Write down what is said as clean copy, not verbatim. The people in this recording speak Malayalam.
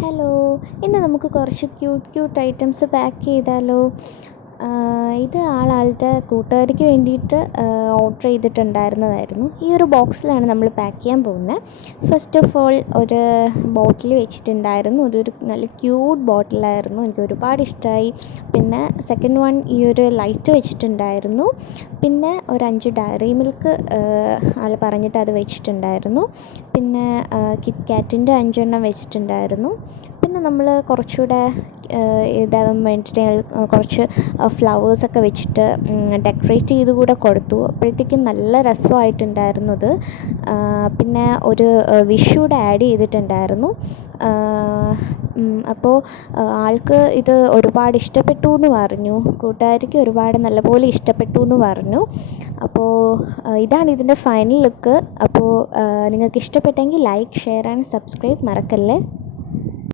ഹലോ, ഇന്ന് നമുക്ക് കുറച്ച് ക്യൂട്ട് ഐറ്റംസ് പാക്ക് ചെയ്താലോ? ഇത് ആളുടെ കൂട്ടുകാരിക്ക് വേണ്ടിയിട്ട് ഓർഡർ ചെയ്തിട്ടുണ്ടായിരുന്നതായിരുന്നു. ഈ ഒരു ബോക്സിലാണ് നമ്മൾ പാക്ക് ചെയ്യാൻ പോകുന്നത്. ഫസ്റ്റ് ഓഫ് ഓൾ ഒരു ബോട്ടിൽ വെച്ചിട്ടുണ്ടായിരുന്നു. അതൊരു നല്ല ക്യൂട്ട് ബോട്ടിലായിരുന്നു, എനിക്ക് ഒരുപാട് ഇഷ്ടമായി. പിന്നെ സെക്കൻഡ് വൺ ഈ ഒരു ലൈറ്റ് വെച്ചിട്ടുണ്ടായിരുന്നു. പിന്നെ ഒരു 5 ഡയറി മിൽക്ക് ആൾ പറഞ്ഞിട്ട് അത് വെച്ചിട്ടുണ്ടായിരുന്നു. പിന്നെ കിറ്റ് കാറ്റിൻ്റെ 5 എണ്ണം വെച്ചിട്ടുണ്ടായിരുന്നു. പിന്നെ നമ്മൾ കുറച്ചുകൂടെ ഇതാകാൻ വേണ്ടിയിട്ട് കുറച്ച് ഫ്ലവേഴ്സൊക്കെ വെച്ചിട്ട് ഡെക്കറേറ്റ് ചെയ്ത് കൂടെ കൊടുത്തു. അപ്പോഴത്തേക്കും നല്ല രസമായിട്ടുണ്ടായിരുന്നു അത്. പിന്നെ ഒരു വിഷൂടെ ആഡ് ചെയ്തിട്ടുണ്ടായിരുന്നു. അപ്പോൾ ആൾക്ക് ഇത് ഒരുപാട് ഇഷ്ടപ്പെട്ടു എന്ന് പറഞ്ഞു. കൂട്ടുകാരിക്ക് ഒരുപാട് നല്ലപോലെ ഇഷ്ടപ്പെട്ടു എന്ന് പറഞ്ഞു. അപ്പോൾ ഇതാണ് ഇതിൻ്റെ ഫൈനൽ ലുക്ക്. അപ്പോൾ നിങ്ങൾക്ക് ഇഷ്ടപ്പെട്ടെങ്കിൽ ലൈക്ക്, ഷെയർ ആൻഡ് സബ്സ്ക്രൈബ് മറക്കല്ലേ.